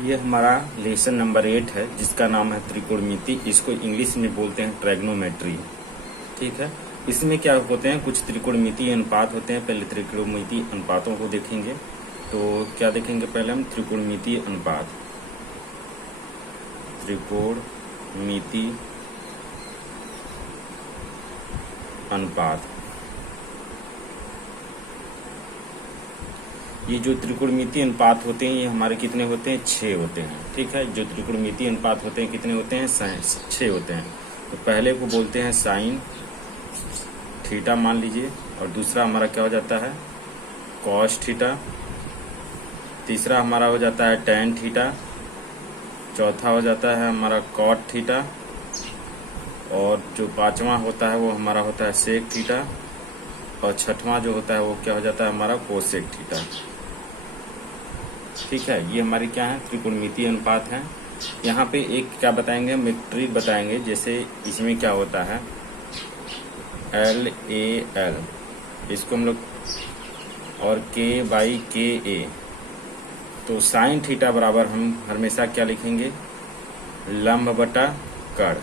ये हमारा lesson number 8 है जिसका नाम है त्रिकोणमिति। इसको इंग्लिश में बोलते हैं ट्रैग्नोमेट्री। ठीक है, इसमें क्या होते हैं, कुछ त्रिकोणमिति अनुपात होते हैं। पहले त्रिकोणमिति अनुपातों को देखेंगे। तो क्या देखेंगे, पहले हम त्रिकोणमिति अनुपात। त्रिकोणमिति अनुपात, ये जो त्रिकोणमिति अनुपात होते हैं ये हमारे कितने होते हैं, 6 होते हैं। ठीक है, जो त्रिकोणमिति अनुपात होते हैं कितने होते हैं, 6 होते हैं। तो पहले को बोलते हैं साइन थीटा मान लीजिए, और दूसरा हमारा क्या हो जाता है, कॉस थीटा। तीसरा हमारा हो जाता है टेन थीटा। चौथा हो जाता है हमारा कॉट थीटा, और जो पांचवा होता है वो हमारा होता है सेक थीटा, और छठवां जो होता है वो क्या हो जाता है हमारा कोसेक थीटा। ठीक है, ये हमारी क्या है, त्रिकोणमिति अनुपात है। यहाँ पे एक क्या बताएंगे, मेट्रिक बताएंगे। जैसे इसमें क्या होता है LAL, इसको हम लोग, और K/KA। तो साइन थीटा बराबर हम हमेशा क्या लिखेंगे, लंब बटा कड़।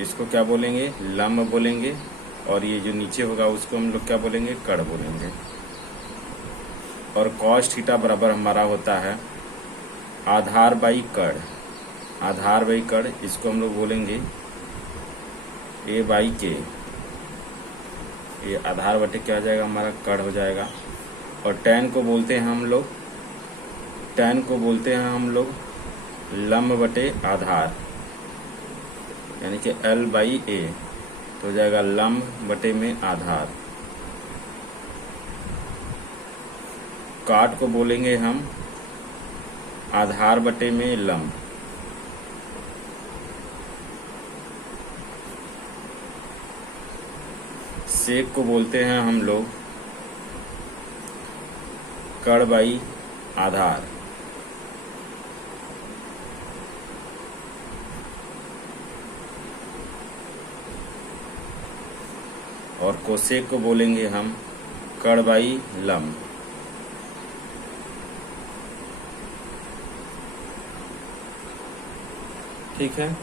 इसको क्या बोलेंगे, लंब बोलेंगे, और ये जो नीचे होगा उसको हम लोग क्या बोलेंगे, कड़ बोलेंगे। और कॉस थीटा बराबर हमारा होता है आधार बाई कड़। आधार बाई कड़, इसको हम लोग बोलेंगे A/K। ये आधार बटे क्या हो जाएगा, हमारा कड़ हो जाएगा। और tan को बोलते हैं हम लोग, tan को बोलते हैं हम लोग लंब बटे आधार, यानी कि L/A। तो हो जाएगा लंब बटे में आधार। काट को बोलेंगे हम आधार बटे में लंब। सेक को बोलते हैं हम लोग कड़ बाई आधार। और कोसेक को बोलेंगे हम कड़ बाई लंब। ठीक है,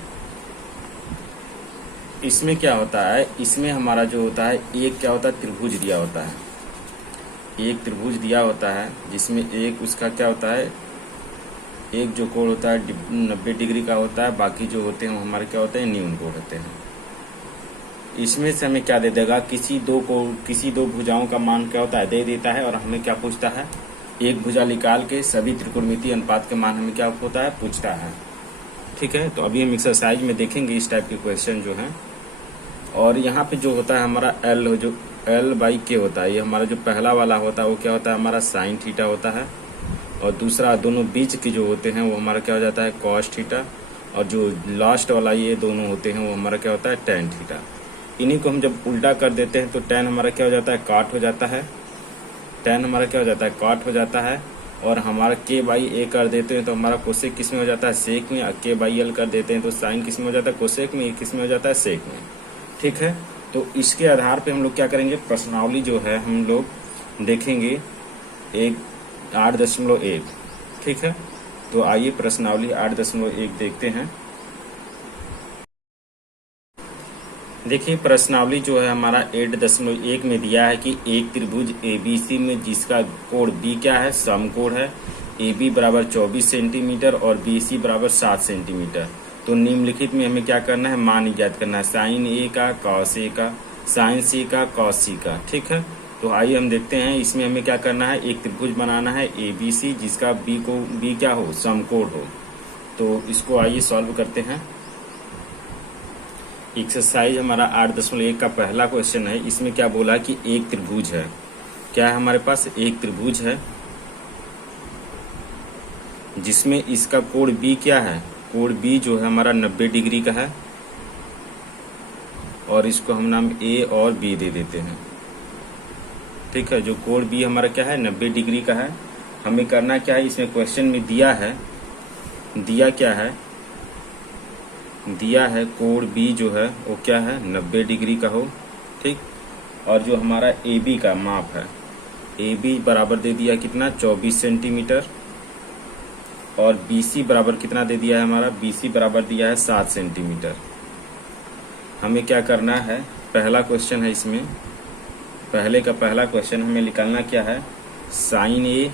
इसमें क्या होता है, इसमें हमारा जो होता है, एक क्या होता है, त्रिभुज दिया होता है। एक त्रिभुज दिया होता है जिसमें एक उसका क्या होता है, एक जो कोण होता है 90 डिग्री का होता है, बाकी जो होते हैं वो हमारे क्या होते हैं, न्यून कोण होते हैं। इसमें से हमें क्या दे देगा, किसी दो भुजाओं का मान क्या होता है, दे देता है। और हमें क्या पूछता है, एक भुजा निकाल के सभी त्रिकोणमिति अनुपात के मान हमें क्या होता है, पूछता है। ठीक है, तो अभी हम एक्सरसाइज में देखेंगे इस टाइप के क्वेश्चन जो हैं। और यहाँ पे जो होता है हमारा जो L/K होता है, ये हमारा जो पहला वाला होता है वो क्या होता है, हमारा साइन थीटा होता है। और दूसरा दोनों बीच के जो होते हैं वो हमारा क्या हो जाता है, कॉस थीटा। और जो लास्ट वाला ये दोनों होते हैं वो हमारा क्या होता है, टेन थीटा। इन्हीं को हम जब उल्टा कर देते हैं तो टेन हमारा क्या हो जाता है, काट हो जाता है। टेन हमारा क्या हो जाता है, काट हो जाता है। और हमारा K/A कर देते हैं तो हमारा कोसेक किस में हो जाता है, सेक में। K/L कर देते हैं तो साइन किस में हो जाता है, कोसेक में। किस में हो जाता है, सेक में। ठीक है, तो इसके आधार पे हम लोग क्या करेंगे, प्रश्नावली जो है हम लोग देखेंगे 8.1। ठीक है, तो आइए प्रश्नावली 8.1 देखते हैं। देखिए, प्रश्नावली जो है हमारा 8.1 में दिया है कि एक त्रिभुज ABC में जिसका कोण B क्या है, समकोण है। AB बराबर 24 सेंटीमीटर और BC बराबर 7 सेंटीमीटर। तो निम्नलिखित में हमें क्या करना है, मान ज्ञात करना है, साइन A का, कॉस A का, साइन C का, कॉस C का। ठीक है, तो आइए हम देखते हैं। इसमें हमें क्या करना है, एक त्रिभुज बनाना है ABC जिसका B क्या हो, समकोण हो। तो इसको आइए सॉल्व करते हैं। एक्सरसाइज हमारा 8.1 का पहला क्वेश्चन है। इसमें क्या बोला कि एक त्रिभुज है, क्या है हमारे पास, एक त्रिभुज है जिसमें इसका कोण B क्या है, कोण B जो है हमारा 90 डिग्री का है। और इसको हम नाम A और B दे देते हैं। ठीक है, जो कोण B हमारा क्या है, 90 डिग्री का है। हमें करना क्या है, इसमें क्वेश्चन में दिया है, दिया क्या है, दिया है कोण B जो है वो क्या है, 90 डिग्री का हो। ठीक, और जो हमारा AB का माप है, AB बराबर दे दिया कितना, 24 सेंटीमीटर। और BC बराबर कितना दे दिया है हमारा, BC बराबर दिया है 7 सेंटीमीटर। हमें क्या करना है, पहला क्वेश्चन है इसमें, पहले का पहला क्वेश्चन हमें निकालना क्या है, साइन ए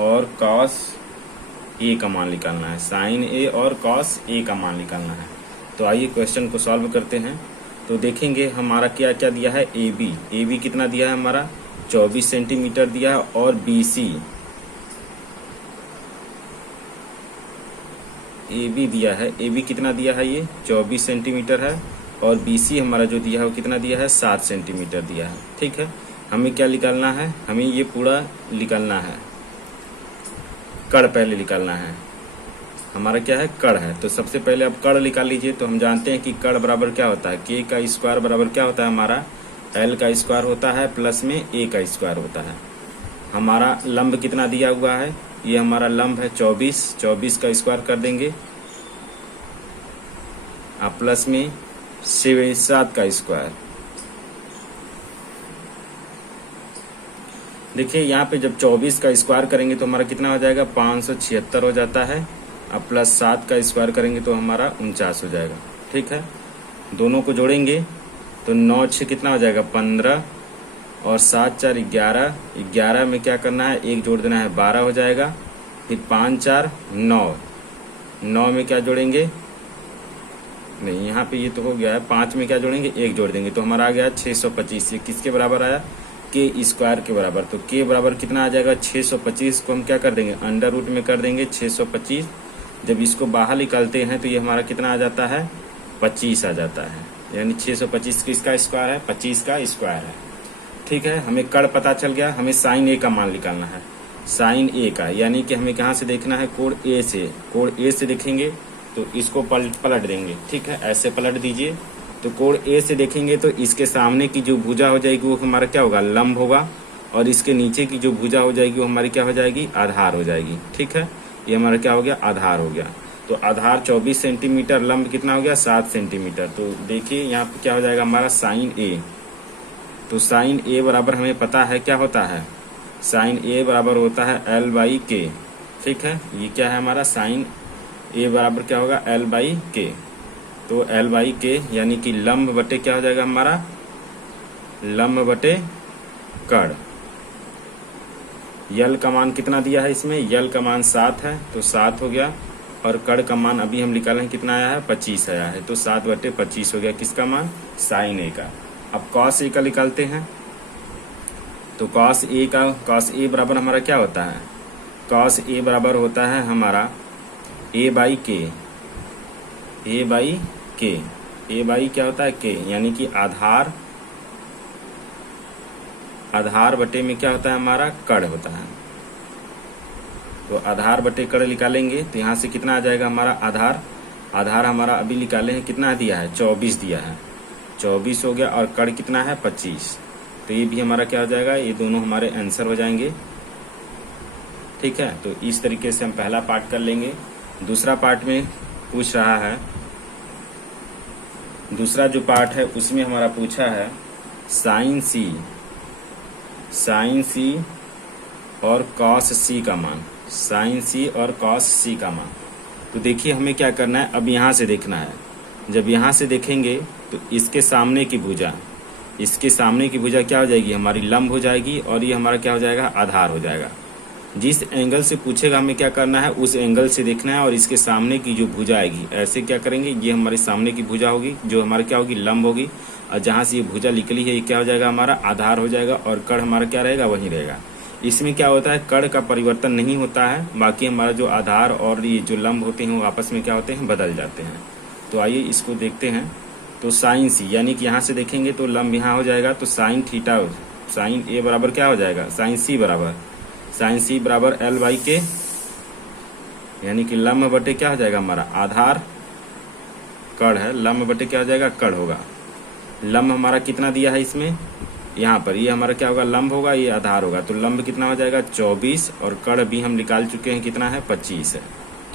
और कॉस ए का मान निकालना है, साइन ए और कॉस ए का मान निकालना है। तो आइए क्वेश्चन को सॉल्व करते हैं। तो देखेंगे हमारा क्या क्या दिया है, ए बी कितना दिया है हमारा 24 सेंटीमीटर दिया है, और BC ए बी दिया है, ए बी कितना दिया है, ये 24 सेंटीमीटर है, और BC हमारा जो दिया है वो कितना दिया है 7 सेंटीमीटर दिया है। ठीक है, हमें क्या निकालना है, हमें ये पूरा निकालना है, कड़ पहले निकालना है, हमारा क्या है कड़ है। तो सबसे पहले आप कड़ निकाल लीजिए। तो हम जानते हैं कि कड़ बराबर क्या होता है, K का स्क्वायर बराबर क्या होता है हमारा, L का स्क्वायर होता है प्लस में A का स्क्वायर होता है। हमारा लंब कितना दिया हुआ है, ये हमारा लंब है 24 का स्क्वायर कर देंगे, आप प्लस में 7 का स्क्वायर। देखिए यहाँ पे जब 24 का स्क्वायर करेंगे तो हमारा कितना हो जाएगा 576 हो जाता है, अब प्लस 7 का स्क्वायर करेंगे तो हमारा 49 हो जाएगा। ठीक है, दोनों को जोड़ेंगे तो 9 6 कितना हो जाएगा 15, और 7 4 11, 11 में क्या करना है, एक जोड़ देना है 12 हो जाएगा, फिर 5 4 9, 9 में क्या जोड़ेंगे, नहीं यहाँ पे ये तो हो गया है, 5 में क्या जोड़ेंगे, एक जोड़ देंगे तो हमारा आ गया 625। ये किसके बराबर आया, के स्क्वायर के बराबर। तो के बराबर कितना आ जाएगा 625 को हम क्या कर देंगे अंडर रूट में कर देंगे 625। जब इसको बाहर निकालते हैं तो ये हमारा कितना आ जाता है 25 आ जाता है, यानी 625 किसका स्क्वायर है 25 का स्क्वायर है। ठीक है, हमें कड़ पता चल गया, हमें साइन ए का मान निकालना है, साइन ए का, यानी कि हमें कहाँ से देखना है, कोण ए से, कोण ए से देखेंगे तो इसको पलट देंगे। ठीक है, ऐसे पलट दीजिए तो कोण ए से देखेंगे तो इसके सामने की जो भुजा हो जाएगी वो हमारा क्या होगा लंब होगा, और इसके नीचे की जो भुजा हो जाएगी वो हमारी क्या हो जाएगी आधार हो जाएगी। ठीक है, ये हमारा क्या हो गया आधार हो गया। तो आधार 24 सेंटीमीटर, लंब कितना हो गया 7 सेंटीमीटर। तो देखिए यहाँ पे क्या हो जाएगा हमारा साइन ए। तो साइन ए बराबर हमें पता है क्या होता है, साइन ए बराबर होता है L/K। ठीक है, ये क्या है हमारा साइन ए बराबर क्या होगा L/K। तो L/K यानी कि लंब बटे क्या हो जाएगा हमारा लंब बटे कड़। यल का मान कितना दिया है इसमें, यल का मान 7 है तो 7 हो गया, और कड़ का मान अभी हम निकालें कितना आया है 25 आया है, तो 7/25 हो गया किसका मान साइन ए का। अब कॉस ए का निकालते हैं। तो कॉस ए बराबर हमारा क्या होता है, कॉस ए बराबर होता है हमारा A/K। A/K क्या होता है K, यानी कि आधार बटे में क्या होता है हमारा कड़ होता है। तो आधार बटे कड़ निकालेंगे तो यहाँ से कितना आ जाएगा हमारा आधार हमारा अभी निकाले हैं कितना दिया है 24 दिया है, 24 हो गया, और कड़ कितना है 25। तो ये भी हमारा क्या हो जाएगा, ये दोनों हमारे आंसर हो जाएंगे। ठीक है, तो इस तरीके से हम पहला पार्ट कर लेंगे। दूसरा पार्ट में पूछ रहा है, दूसरा जो पार्ट है उसमें हमारा पूछा है साइन सी और कॉस सी का मान, साइन सी और कॉस सी का मान। तो देखिए हमें क्या करना है, अब यहाँ से देखना है। जब यहाँ से देखेंगे तो इसके सामने की भुजा क्या हो जाएगी हमारी लंब हो जाएगी, और ये हमारा क्या हो जाएगा आधार हो जाएगा। जिस एंगल से पूछेगा हमें क्या करना है उस एंगल से देखना है, और इसके सामने की जो भुजा आएगी ऐसे क्या करेंगे, ये हमारे सामने की भुजा होगी जो हमारे क्या होगी लंब होगी, और जहाँ से ये भुजा निकली है ये क्या हो जाएगा हमारा आधार हो जाएगा, और कड़ हमारा क्या रहेगा वहीं रहेगा। इसमें क्या होता है कड़ का परिवर्तन नहीं होता है, बाकी हमारा जो आधार और ये जो लंब होते हैं वो आपस में क्या होते हैं बदल जाते हैं। तो आइए इसको देखते हैं। तो साइन सी यानी कि यहाँ से देखेंगे तो लंब यहाँ हो जाएगा, तो साइन थीटा, साइन ए बराबर क्या हो जाएगा साइन सी बराबर L/K, यानी कि लंब बटे क्या हो जाएगा हमारा आधार, कड़ है लंब बटे क्या हो जाएगा कड़ होगा। लंब हमारा कितना दिया है इसमें, यहाँ पर ये हमारा क्या होगा लंब होगा, ये आधार होगा, तो लंब कितना हो जाएगा 24, और कड़ भी हम निकाल चुके हैं कितना है 25 है।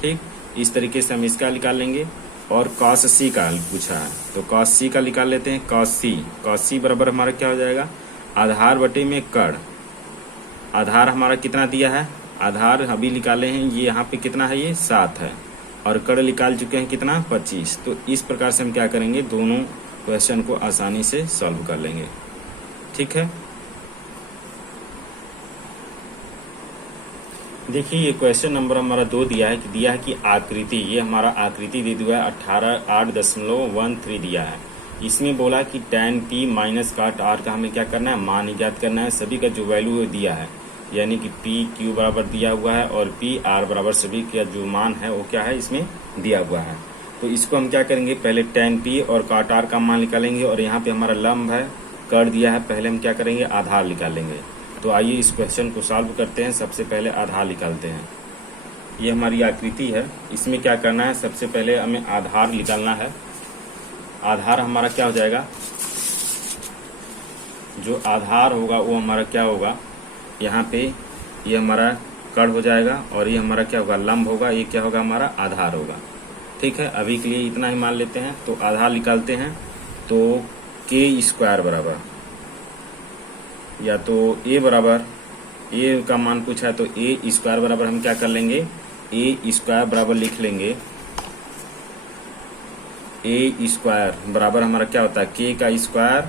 ठीक, इस तरीके से हम इसका निकाल लेंगे। और कॉस सी का पूछा है तो कॉस सी का निकाल लेते हैं। कॉस सी बराबर हमारा क्या हो जाएगा आधार बटे में कड़। आधार हमारा कितना दिया है आधार अभी निकाले हैं, ये यहाँ पे कितना है, ये 7 है, और कड़ निकाल चुके हैं कितना, 25। तो इस प्रकार से हम क्या करेंगे, दोनों क्वेश्चन को आसानी से सॉल्व कर लेंगे। ठीक है, देखिए ये क्वेश्चन नंबर हमारा 2 दिया है कि आकृति, ये हमारा आकृति दे दिया है 8.13 दिया है। इसमें बोला कि tan p minus cot r का हमें क्या करना है, मान ज्ञात करना है। सभी का जो वैल्यू दिया है, यानी कि p q बराबर दिया हुआ है और p r बराबर सभी का जो मान है वो क्या है, इसमें दिया हुआ है। तो इसको हम क्या करेंगे, पहले tan p और cot r का मान निकालेंगे, और यहाँ पे हमारा लंब है, कर दिया है, पहले हम क्या करेंगे, आधार निकालेंगे। तो आइए इस क्वेश्चन को सॉल्व करते हैं। सबसे पहले आधार निकालते हैं। ये हमारी आकृति है, इसमें क्या करना है, सबसे पहले हमें आधार निकालना है। आधार हमारा क्या हो जाएगा, जो आधार होगा वो हमारा क्या होगा, यहाँ पे ये हमारा कड़ हो जाएगा, और ये हमारा क्या होगा, लंब होगा, ये क्या होगा, हमारा आधार होगा। ठीक है, अभी के लिए इतना ही मान लेते हैं। तो आधार निकालते हैं, तो k² बराबर, या तो a बराबर, a का मान पूछा है तो a² बराबर हम क्या कर लेंगे, a² बराबर लिख लेंगे, a² बराबर हमारा क्या होता है, k का स्क्वायर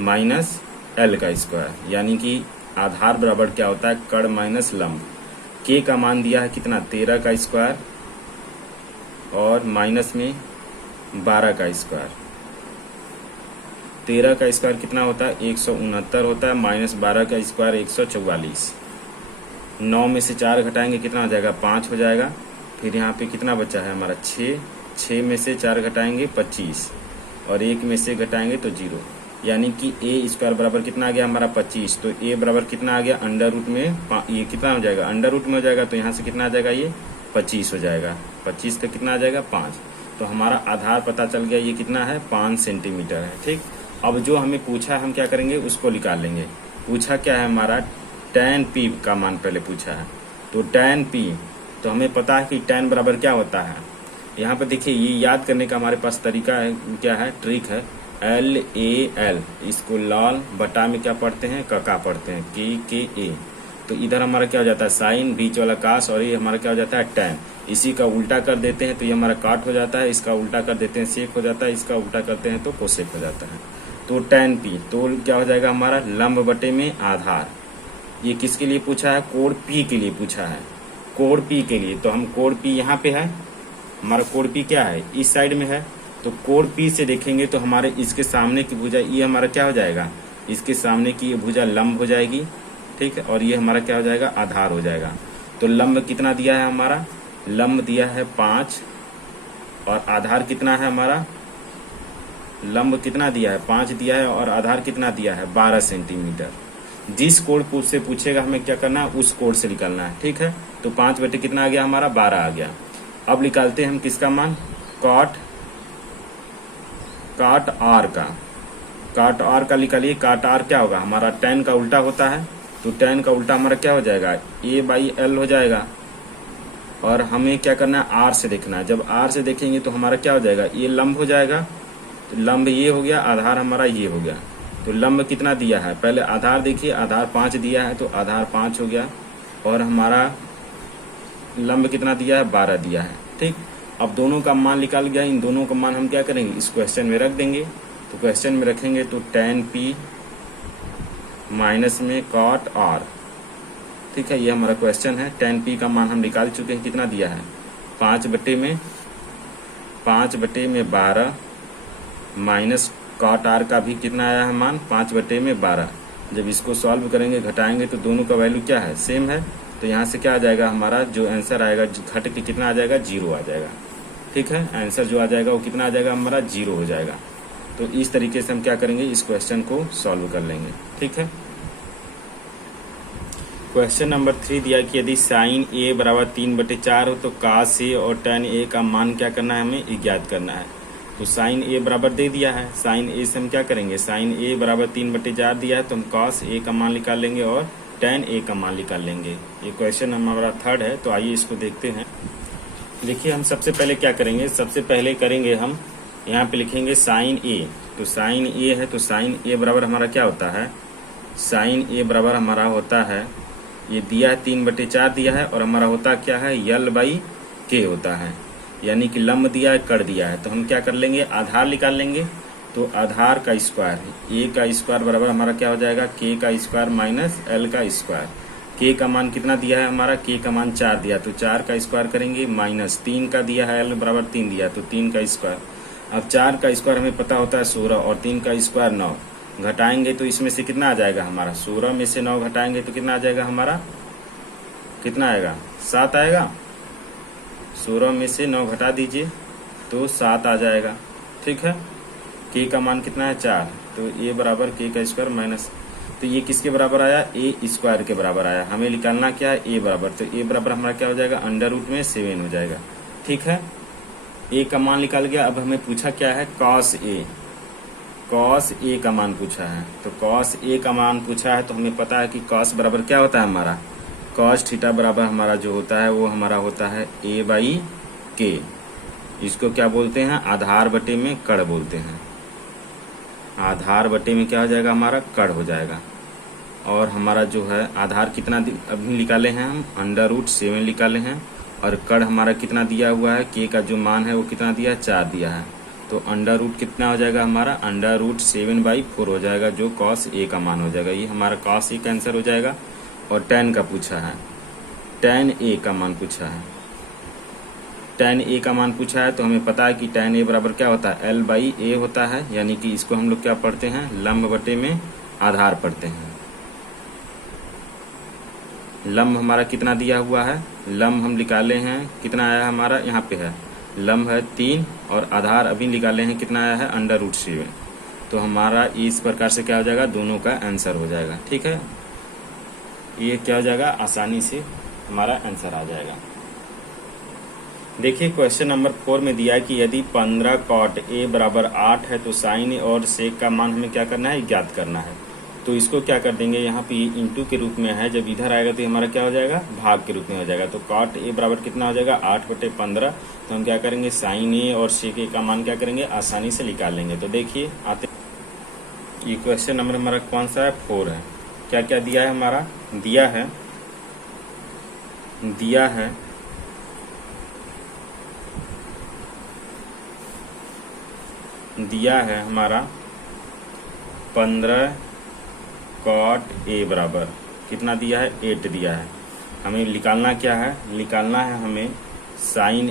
माइनस l का स्क्वायर, यानी कि आधार बराबर क्या होता है, कड़ माइनस लंब। k का मान दिया है कितना, 13 का स्क्वायर, और माइनस में 12 का स्क्वायर। 13 का स्क्वायर कितना होता है, 169 होता है, माइनस 12 का स्क्वायर 144। 9 में से 4 घटाएंगे कितना हो जाएगा, 5 हो जाएगा। फिर यहाँ पे कितना बचा है हमारा, 6 में से 4 घटाएंगे 25, और 1 में से घटाएंगे तो 0, यानी कि a² बराबर कितना आ गया हमारा, 25। तो a बराबर कितना आ गया, अंडर रूट में ये कितना हो जाएगा, अंडर रूट में हो जाएगा, तो यहाँ से कितना आ जाएगा, ये 25 हो जाएगा। 25 का कितना आ जाएगा, 5। तो हमारा आधार पता चल गया, ये कितना है, 5 सेंटीमीटर है। ठीक, अब जो हमें पूछा है हम क्या करेंगे, उसको निकाल लेंगे। पूछा क्या है हमारा, tan p का मान पहले पूछा है। तो tan p, तो हमें पता है कि tan बराबर क्या होता है। यहाँ पे देखिए, ये याद करने का हमारे पास तरीका है, क्या है, ट्रिक है, LAL, इसको लाल बटा में क्या पढ़ते हैं, कका पढ़ते हैं, KKA। तो इधर हमारा क्या हो जाता है, साइन, बीच वाला कास, और ये हमारा क्या हो जाता है, tan। इसी का उल्टा कर देते हैं तो ये हमारा काट हो जाता है, इसका उल्टा कर देते हैं सेक हो जाता है, इसका उल्टा करते हैं तो कोसेक हो जाता है। तो tan p, तो क्या हो जाएगा हमारा, लंब बटे में आधार। ये किसके लिए पूछा है, कोण p के लिए पूछा है, कोण p के लिए। तो हम कोण p यहाँ पे है, हमारा कोण p क्या है, इस साइड में है। तो कोण p से देखेंगे तो हमारे इसके सामने की भुजा, ये हमारा क्या हो जाएगा, इसके सामने की ये भुजा लंब हो जाएगी। ठीक है, और ये हमारा क्या हो जाएगा, आधार हो जाएगा। तो लंब कितना दिया है हमारा, लंब दिया है 5, और आधार कितना है हमारा, लंब कितना दिया है, 5 दिया है, और आधार कितना दिया है, 12 सेंटीमीटर। जिस कोण से पूछेगा हमें क्या करना है, उस कोण से निकालना है। ठीक है, तो 5 बटे कितना आ गया हमारा, 12 आ गया। अब निकालते हैं हम किसका मान, cot r का। cot r का निकालिए, cot r क्या होगा हमारा, tan का उल्टा होता है। तो tan का उल्टा हमारा क्या हो जाएगा, a/l हो जाएगा। और हमें क्या करना है, r से देखना है। जब r से देखेंगे तो हमारा क्या हो जाएगा, ये लंब हो जाएगा। तो लंब ये हो गया, आधार हमारा ये हो गया। तो लंब कितना दिया है, पहले आधार देखिए, आधार 5 दिया है, तो आधार 5 हो गया, और हमारा लंब कितना दिया है, 12 दिया है। ठीक, अब दोनों का मान निकाल गया, इन दोनों का मान हम क्या करेंगे, इस क्वेश्चन में रख देंगे। तो क्वेश्चन में रखेंगे तो tan p माइनस में cot r। ठीक है, ये हमारा क्वेश्चन है। tan p का मान हम निकाल चुके हैं, कितना दिया है, 5 बटे में 12, माइनस cot r का भी कितना आया है मान, 5 बटे में 12। जब इसको सॉल्व करेंगे, घटाएंगे, तो दोनों का वैल्यू क्या है, सेम है। तो यहाँ से क्या आ जाएगा हमारा, जो आंसर आएगा घट के कितना आ जाएगा, 0 आ जाएगा। ठीक है, आंसर जो आ जाएगा वो कितना आ जाएगा हमारा, 0 हो जाएगा। तो इस तरीके से हम क्या करेंगे, इस क्वेश्चन को सॉल्व कर लेंगे। ठीक है, क्वेश्चन नंबर 3 दिया कि यदि साइन a बराबर 3/4 हो तो cos a और tan a का मान क्या करना है, हमें ज्ञात करना है। तो साइन a बराबर दे दिया है, साइन a से हम क्या करेंगे, साइन a बराबर 3/4 दिया है, तो हम cos a का मान निकाल लेंगे और tan a का मान निकाल लेंगे। ये क्वेश्चन हमारा 3rd है। तो आइए इसको देखते हैं। देखिए, हम सबसे पहले क्या करेंगे, सबसे पहले करेंगे हम यहाँ पे लिखेंगे साइन a। तो साइन a है, तो साइन a बराबर हमारा क्या होता है, साइन a बराबर हमारा होता है ये दिया है 3/4 दिया है और हमारा होता क्या है L/K होता है, यानी कि लंब दिया है कड़ दिया है। तो हम क्या कर लेंगे आधार निकाल लेंगे। तो आधार का स्क्वायर A का स्क्वायर बराबर हमारा क्या हो जाएगा K का स्क्वायर माइनस L का स्क्वायर। K का मान कितना दिया है हमारा K का मान 4 दिया तो 4 का स्क्वायर करेंगे माइनस 3 का दिया है L बराबर 3 दिया तो 3 का स्क्वायर। अब 4 का स्क्वायर हमें पता होता है 16 और 3 का स्क्वायर 9, घटाएंगे तो इसमें से कितना आ जाएगा हमारा 16 में से 9 घटाएंगे तो कितना आ जाएगा हमारा, कितना आएगा 7 आएगा। 16 में से 9 घटा दीजिए तो 7 आ जाएगा। ठीक है, K का मान कितना है 4 तो A बराबर K का स्क्वायर माइनस, तो ये किसके बराबर आया A स्क्वायर के बराबर आया। हमें निकालना क्या है A बराबर, तो A बराबर हमारा क्या हो जाएगा √7 हो जाएगा। ठीक है, A का मान निकाल गया। अब हमें पूछा क्या है cos A का मान पूछा है। तो cos A का मान पूछा है तो हमें पता है कि cos बराबर क्या होता है हमारा cos थीटा बराबर हमारा जो होता है वो हमारा होता है A/K। इसको क्या बोलते हैं आधार बटे में कड़ बोलते हैं। आधार बटे में क्या हो जाएगा हमारा कड़ हो जाएगा। और हमारा जो है आधार कितना अभी निकाले हैं हम √7 निकाले हैं और कड़ हमारा कितना दिया हुआ है K का जो मान है वो कितना दिया है 4 दिया है। तो अंडर रूट कितना हो जाएगा हमारा √7/4 हो जाएगा जो cos A का मान हो जाएगा। ये हमारा cos A का आंसर हो जाएगा। और tan का पूछा है, tan A का मान पूछा है, tan A का मान पूछा है तो हमें पता है कि tan A बराबर क्या होता है L/A होता है, यानी कि इसको हम लोग क्या पढ़ते हैं लंब बटे में आधार पढ़ते हैं। लंब हमारा कितना दिया हुआ है, लंब हम निकाले हैं कितना आया हमारा यहाँ पे है लंब है 3 और आधार अभी निकाले हैं कितना आया है √7। तो हमारा इस प्रकार से क्या हो जाएगा दोनों का आंसर हो जाएगा। ठीक है, ये क्या हो जाएगा आसानी से हमारा आंसर आ जाएगा। देखिए क्वेश्चन नंबर 4 में दिया है कि यदि 15 cot A बराबर 8 है तो साइन A और सेक का मान हमें क्या करना है ज्ञात करना है। तो इसको क्या कर देंगे यहाँ पे इंटू के रूप में है, जब इधर आएगा तो हमारा क्या हो जाएगा भाग के रूप में हो जाएगा। तो cot A बराबर कितना हो जाएगा 8/15। तो हम क्या करेंगे साइन A और सेक A का मान क्या करेंगे आसानी से निकाल लेंगे। तो देखिए आते ये क्वेश्चन नंबर हमारा कौन सा है 4 है। क्या क्या दिया है हमारा, दिया है हमारा 15 cot A बराबर कितना दिया है 8 दिया है। हमें निकालना क्या है, निकालना है हमें साइन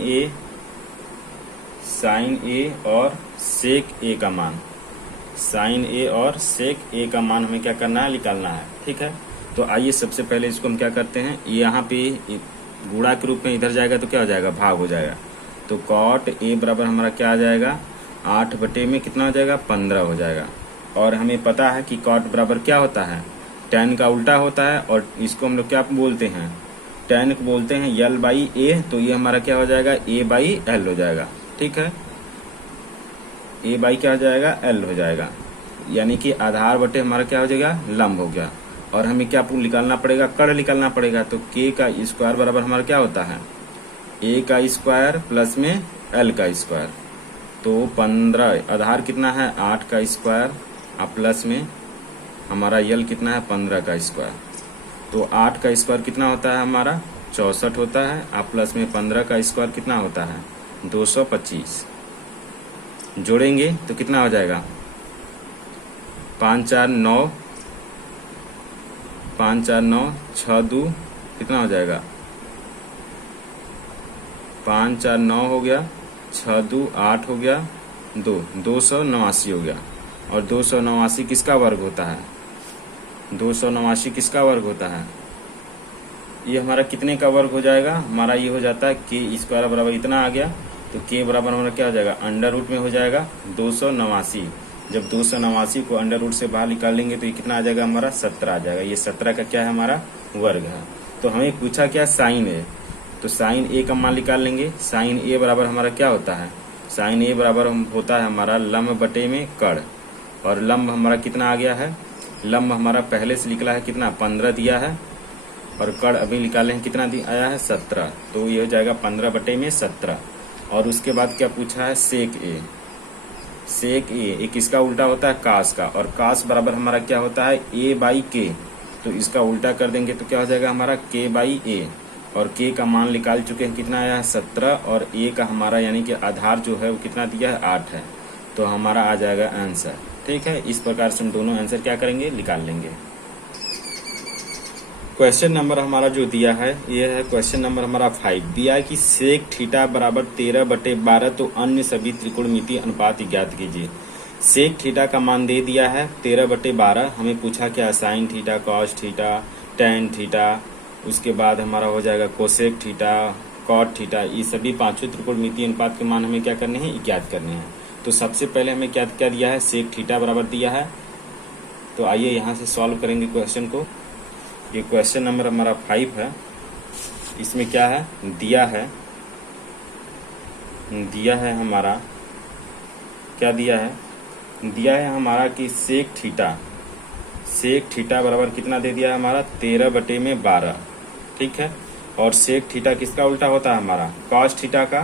A और सेक A का मान। साइन A और सेक A का मान हमें क्या करना है निकालना है। ठीक है, तो आइए सबसे पहले इसको हम क्या करते हैं यहाँ पे गुणा के रूप में इधर जाएगा तो क्या हो जाएगा भाग हो जाएगा। तो cot A बराबर हमारा क्या आ जाएगा 8 बटे में कितना हो जाएगा 15 हो जाएगा। और हमें पता है कि cot बराबर क्या होता है tan का उल्टा होता है और इसको हम लोग क्या बोलते हैं tan को बोलते हैं L/A। तो ये हमारा क्या हो जाएगा A/L हो जाएगा। ठीक है, A/ क्या हो जाएगा L हो जाएगा, यानी कि आधार बटे हमारा क्या हो जाएगा लंब हो गया। और हमें क्या निकालना पड़ेगा कड़ निकालना पड़ेगा। तो K का स्क्वायर बराबर हमारा क्या होता है A का स्क्वायर प्लस में L का स्क्वायर। तो 15 आधार कितना है 8 का स्क्वायर और प्लस में हमारा L कितना है 15 का स्क्वायर। तो 8 का स्क्वायर कितना होता है हमारा 64 होता है और प्लस में 15 का स्क्वायर कितना होता है 225। जोड़ेंगे तो कितना हो जाएगा 5 4 9 5 4 9 6 2 कितना हो जाएगा 5 4 9 हो गया 6 2 8 हो गया 289 हो गया। और 289 किसका वर्ग होता है 289 किसका वर्ग होता है, ये हमारा कितने का वर्ग हो जाएगा हमारा ये हो जाता है K स्क्वायर बराबर इतना आ गया। तो K बराबर हमारा क्या हो जाएगा अंडर रूट में हो जाएगा 289। जब 289 को अंडर रूट से बाहर निकालेंगे तो ये कितना आ जाएगा हमारा 17 आ जाएगा। ये 17 का क्या है हमारा वर्ग है। तो हमें पूछा क्या साइन A, तो साइन A का मान निकाल लेंगे। साइन A बराबर हमारा क्या होता है साइन A बराबर होता है हमारा लंब बटे में कड़। और लंब हमारा कितना आ गया है, लंब हमारा पहले से निकला है कितना 15 दिया है और कड़ अभी निकाले हैं कितना आया है 17। तो ये हो जाएगा 15 बटे में 17। और उसके बाद क्या पूछा है सेक A। सेक A एक किसका उल्टा होता है कास का। और कास बराबर हमारा क्या होता है A/K। तो इसका उल्टा कर देंगे तो क्या हो जाएगा हमारा k बाई ए, और k का मान निकाल चुके हैं, कितना आया है 17, और a का हमारा यानी कि आधार जो है वो कितना दिया है 8 है, तो हमारा आ जाएगा आंसर। ठीक है, इस प्रकार से हम दोनों आंसर क्या करेंगे, निकाल लेंगे। क्वेश्चन नंबर हमारा जो दिया है ये है क्वेश्चन नंबर हमारा 5। दिया है कि सेक थीटा बराबर 13/12, तो अन्य सभी त्रिकोणमितीय अनुपात ज्ञात कीजिए। सेक थीटा का मान दे दिया है 13/12, हमें पूछा क्या, sine theta, cos theta, tan theta, उसके बाद हमारा हो जाएगा कोसेक थीटा, कॉट थीटा, ये सभी पांचों त्रिकोणमितीय अनुपात के मान हमें क्या करने हैं, ज्ञात करने हैं। तो सबसे पहले हमें क्या क्या दिया है, सेक थीटा बराबर दिया है, तो आइए यहाँ से सॉल्व करेंगे क्वेश्चन को। ये क्वेश्चन नंबर हमारा 5 है। इसमें क्या है, दिया है हमारा, क्या दिया है हमारा कि सेक थीटा बराबर कितना दे दिया है हमारा 13/12। ठीक है, और सेक थीटा किसका उल्टा होता है हमारा, कॉस थीटा का।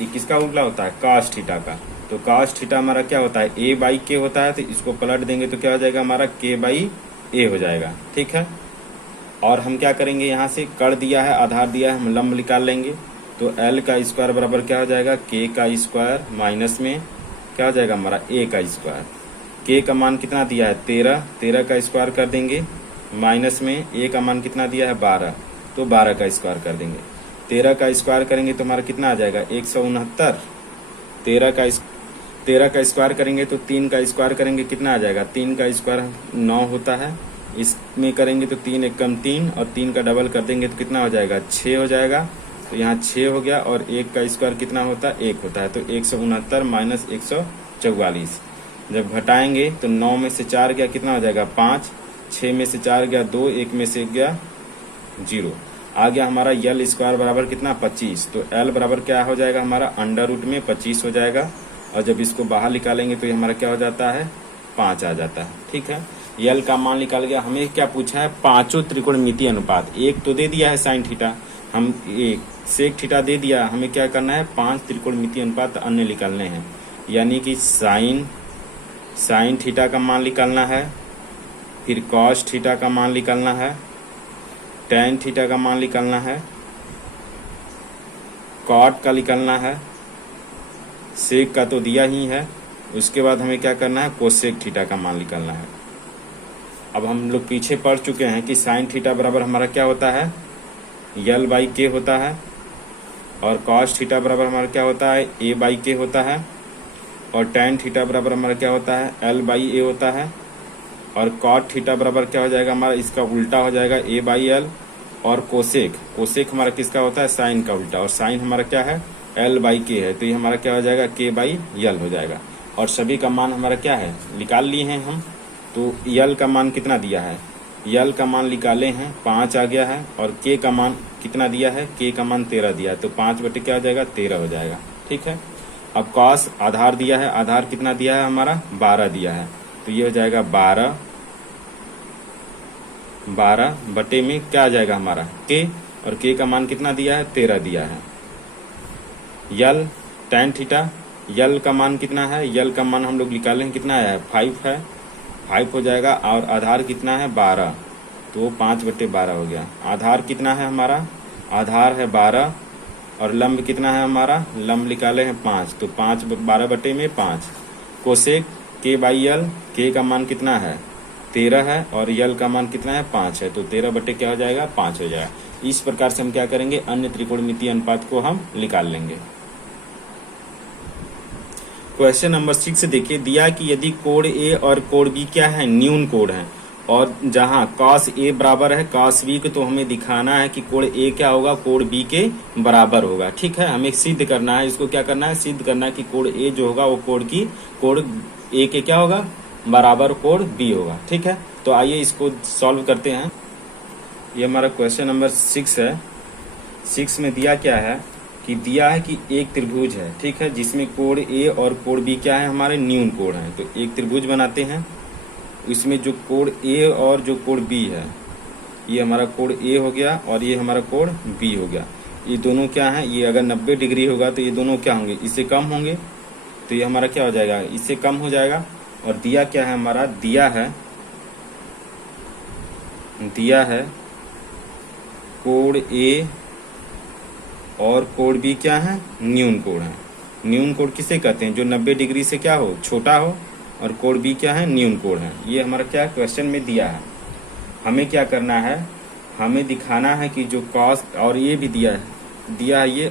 ये किसका उल्टा होता है, कॉस थीटा का। तो कॉस थीटा हमारा क्या होता है, a बाई के होता है, तो इसको पलट देंगे तो क्या हो जाएगा हमारा k बाई ए हो जाएगा। ठीक है, और हम क्या करेंगे, यहाँ से कर दिया है, आधार दिया है, हम लंब निकाल लेंगे। तो l का स्क्वायर बराबर क्या हो जाएगा, k का स्क्वायर माइनस में क्या हो जाएगा हमारा a का स्क्वायर। k का मान कितना दिया है 13 का स्क्वायर कर देंगे, माइनस में a का मान कितना दिया है 12, तो 12 का स्क्वायर कर देंगे। 13 का स्क्वायर करेंगे तो हमारा कितना आ जाएगा 169। 13 का स्क्वायर करेंगे तो 3 का स्क्वायर करेंगे, कितना आ जाएगा, 3 का स्क्वायर 9 होता है, इसमें करेंगे तो 3 एकम 3, और 3 का डबल कर देंगे तो कितना हो जाएगा 6 हो जाएगा। तो यहाँ 6 हो गया, और 1 का स्क्वायर कितना होता है 1 होता है, तो 169 माइनस 144। जब घटाएंगे तो 9 में से 4 गया, कितना हो जाएगा 5, 6 में से 4 गया 2, 1 में से गया 0, आ गया हमारा यल स्क्वायर बराबर कितना 25। तो एल बराबर क्या हो जाएगा हमारा अंडर रूट में 25 हो जाएगा, और जब इसको बाहर निकालेंगे तो ये हमारा क्या हो जाता है 5 आ जाता है। ठीक है, यल का मान निकाल गया। हमें क्या पूछा है, पांचों त्रिकोणमितीय अनुपात। एक तो दे दिया है साइन थीटा, हम एक सेक थीटा दे दिया, हमें क्या करना है 5 त्रिकोणमितीय अनुपात अन्य निकालने हैं, यानी कि साइन थीटा का मान निकालना है, फिर कॉस थीटा का मान निकालना है, टेन थीटा का मान निकालना है, कॉट का निकालना है, सेक का तो दिया ही है, उसके बाद हमें क्या करना है कोसेक थीटा का मान निकालना है। अब हम लोग पीछे पढ़ चुके हैं कि साइन थीटा बराबर हमारा क्या होता है, यल बाई के होता है, और कॉस थीटा बराबर हमारा क्या होता है ए बाई के होता है, और टेन थीटा बराबर हमारा क्या होता है एल बाई ए होता है, और कॉट थीटा बराबर क्या हो जाएगा हमारा, इसका उल्टा हो जाएगा ए बाई एल, और कोसेक हमारा किसका होता है साइन का उल्टा, और साइन हमारा क्या है एल बाई के है, तो ये हमारा क्या हो जाएगा के बाई यल हो जाएगा। और सभी का मान हमारा क्या है निकाल लिए हैं हम। तो यल का मान कितना दिया है, यल का मान निकाले हैं 5 आ गया है, और के का मान कितना दिया है, के का मान 13 दिया है, तो 5 बटे क्या हो जाएगा 13 हो जाएगा। ठीक है, अब कॉस आधार दिया है, आधार कितना दिया है हमारा 12 दिया है, तो ये हो जाएगा 12 बटे में क्या आ जाएगा हमारा के, और के का मान कितना दिया है 13 दिया है। यल टेन थीटा, यल का मान कितना है, यल का मान हम लोग निकालें कितना है 5 है, 5 हो जाएगा, और आधार कितना है 12, तो 5 बटे 12 हो गया। आधार कितना है हमारा, आधार है 12, और लंब कितना है हमारा, लंब निकाले हैं 5, तो 5 12 बटे में 5। कोसेक के बाई यल, के का मान कितना है 13 है, और यल का मान कितना है 5 है, तो 13 बटे क्या हो जाएगा 5 हो जाएगा। इस प्रकार से हम क्या करेंगे, अन्य त्रिकोणमितीय अनुपात को हम निकाल लेंगे। क्वेश्चन नंबर 6 देखिए, दिया कि यदि कोण ए और कोण बी क्या है, न्यून कोण है, और जहां cos A बराबर है cos B को, तो हमें दिखाना है कि कोण A क्या होगा, कोण B के बराबर होगा। ठीक है, हमें सिद्ध करना है, इसको क्या करना है सिद्ध करना है कि कोण A जो होगा वो कोण A के क्या होगा बराबर कोण B होगा। ठीक है, तो आइए इसको सॉल्व करते हैं। ये हमारा क्वेश्चन नंबर 6 है। 6 में दिया क्या है कि दिया है कि एक त्रिभुज है, ठीक है, जिसमें कोण A और कोण B क्या है हमारे न्यून कोण है। तो एक त्रिभुज बनाते हैं, इसमें जो कोण A और जो कोण B है, ये हमारा कोण A हो गया और ये हमारा कोण B हो गया। ये दोनों क्या है, ये अगर 90 डिग्री होगा तो ये दोनों क्या होंगे, इससे कम होंगे, तो ये हमारा क्या हो जाएगा, इससे कम हो जाएगा। और दिया क्या है हमारा, दिया है दिया है कोण ए और कोण बी क्या है, न्यून कोण है। न्यून कोण किसे कहते हैं, जो 90 डिग्री से क्या हो, छोटा हो, और कोण बी क्या है, न्यून कोण है। ये हमारा क्या क्वेश्चन में दिया है। हमें क्या करना है, हमें दिखाना है कि जो कॉस, और ये भी दिया है ये,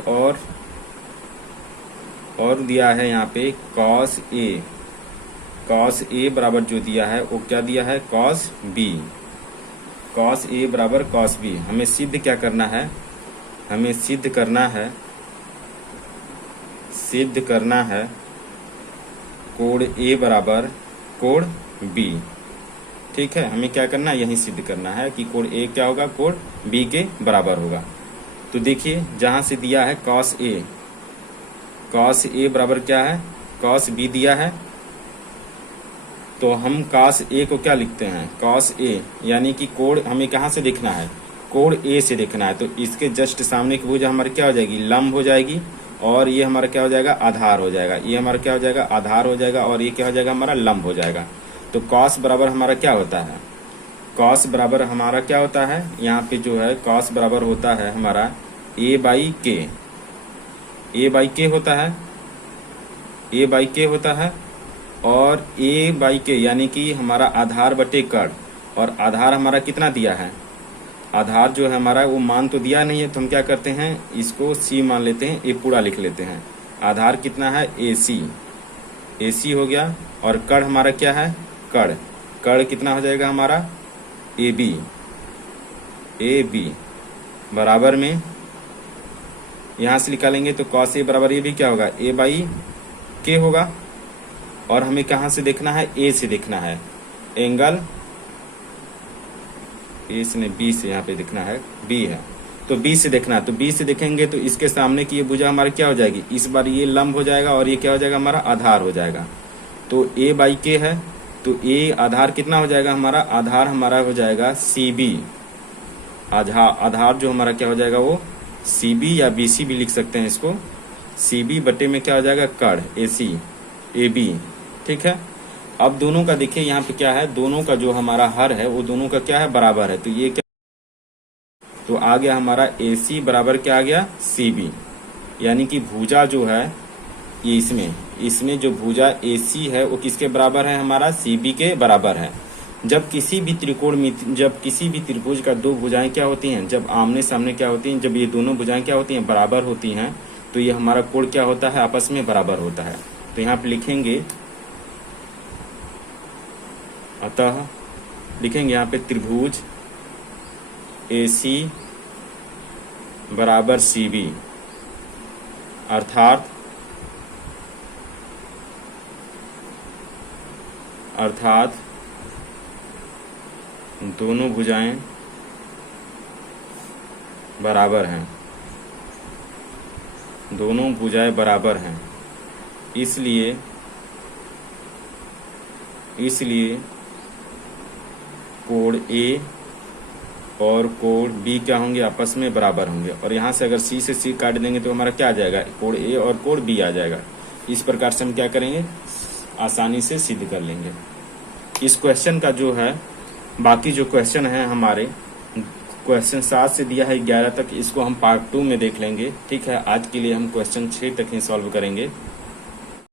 और दिया है यहाँ पे कॉस ए बराबर जो दिया है वो क्या दिया है, कॉस ए बराबर कॉस बी। हमें सिद्ध क्या करना है, हमें सिद्ध करना है कोण ए बराबर कोण बी। ठीक है, हमें क्या करना है, यही सिद्ध करना है कि कोण ए क्या होगा, कोण बी के बराबर होगा। तो देखिए जहां से दिया है कॉस ए बराबर क्या है, कॉस बी दिया है, तो हम कॉस ए को क्या लिखते हैं, कॉस ए, यानी कि कोण हमें कहाँ से देखना है, कोण ए से देखना है। तो इसके जस्ट सामने की भुजा हमारी क्या हो जाएगी, लंब हो जाएगी, और ये हमारा क्या हो जाएगा, आधार हो जाएगा। ये हमारा क्या हो जाएगा, आधार हो जाएगा, और ये क्या हो जाएगा, हमारा लंब हो जाएगा। तो कॉस बराबर हमारा क्या होता है, कॉस बराबर हमारा क्या होता है, यहाँ पे जो है कॉस बराबर होता है हमारा ए बाई के होता है, और ए बाई के यानी कि हमारा आधार बटे कड़, और आधार हमारा कितना दिया है, आधार जो है हमारा वो मान तो दिया नहीं है, तो हम क्या करते हैं, इसको सी मान लेते हैं, ए पूरा लिख लेते हैं। आधार कितना है, ए सी हो गया, और कड़ हमारा क्या है, कड़ कितना हो जाएगा हमारा, ए बी बराबर में यहां से निकालेंगे तो कॉस ए बराबर ये भी क्या होगा, ए बाई के होगा। और हमें कहां से देखना है, ए से देखना है, एंगल ए से नहीं, बी से यहाँ पे देखना है, बी है तो बी से देखना है। तो बी से देखेंगे तो इसके सामने की ये भुजा हमारी क्या हो जाएगी, इस बार ये लंब हो जाएगा, और ये क्या हो जाएगा, हमारा आधार हो जाएगा। तो ए बाई के है, तो ए आधार कितना हो जाएगा हमारा, आधार हमारा हो जाएगा सी बी। आधार जो हमारा क्या हो जाएगा, वो सी बी या बी सी भी लिख सकते हैं इसको, सी बी बटे में क्या हो जाएगा, कड़ ए बी। ठीक है, अब दोनों का देखिए यहाँ पे क्या है, दोनों का जो हमारा हर है वो दोनों का क्या है, बराबर है। तो ये क्या, तो आ गया हमारा ए सी बराबर क्या आ गया, सी बी, यानी कि भुजा जो है ये इसमें जो भुजा ए सी है वो किसके बराबर है, हमारा सी बी के बराबर है। जब किसी भी त्रिभुज का दो भुजाएं क्या होती हैं, जब आमने सामने क्या होती हैं, जब ये दोनों भुजाएं क्या होती हैं, बराबर होती हैं, तो ये हमारा कोण क्या होता है, आपस में बराबर होता है। तो यहाँ पे लिखेंगे, अतः लिखेंगे यहाँ पे त्रिभुज ए सी बराबर सी बी, अर्थात दोनों भुजाएं बराबर हैं, दोनों भुजाएं बराबर हैं, इसलिए कोण ए और कोण बी क्या होंगे, आपस में बराबर होंगे। और यहाँ से अगर सी से सी काट देंगे तो हमारा क्या आ जाएगा, कोण ए और कोण बी आ जाएगा। इस प्रकार से हम क्या करेंगे, आसानी से सिद्ध कर लेंगे। इस क्वेश्चन का जो है, बाकी जो क्वेश्चन है हमारे, क्वेश्चन 7 से दिया है 11 तक, इसको हम पार्ट 2 में देख लेंगे। ठीक है, आज के लिए हम क्वेश्चन 6 तक ही सॉल्व करेंगे।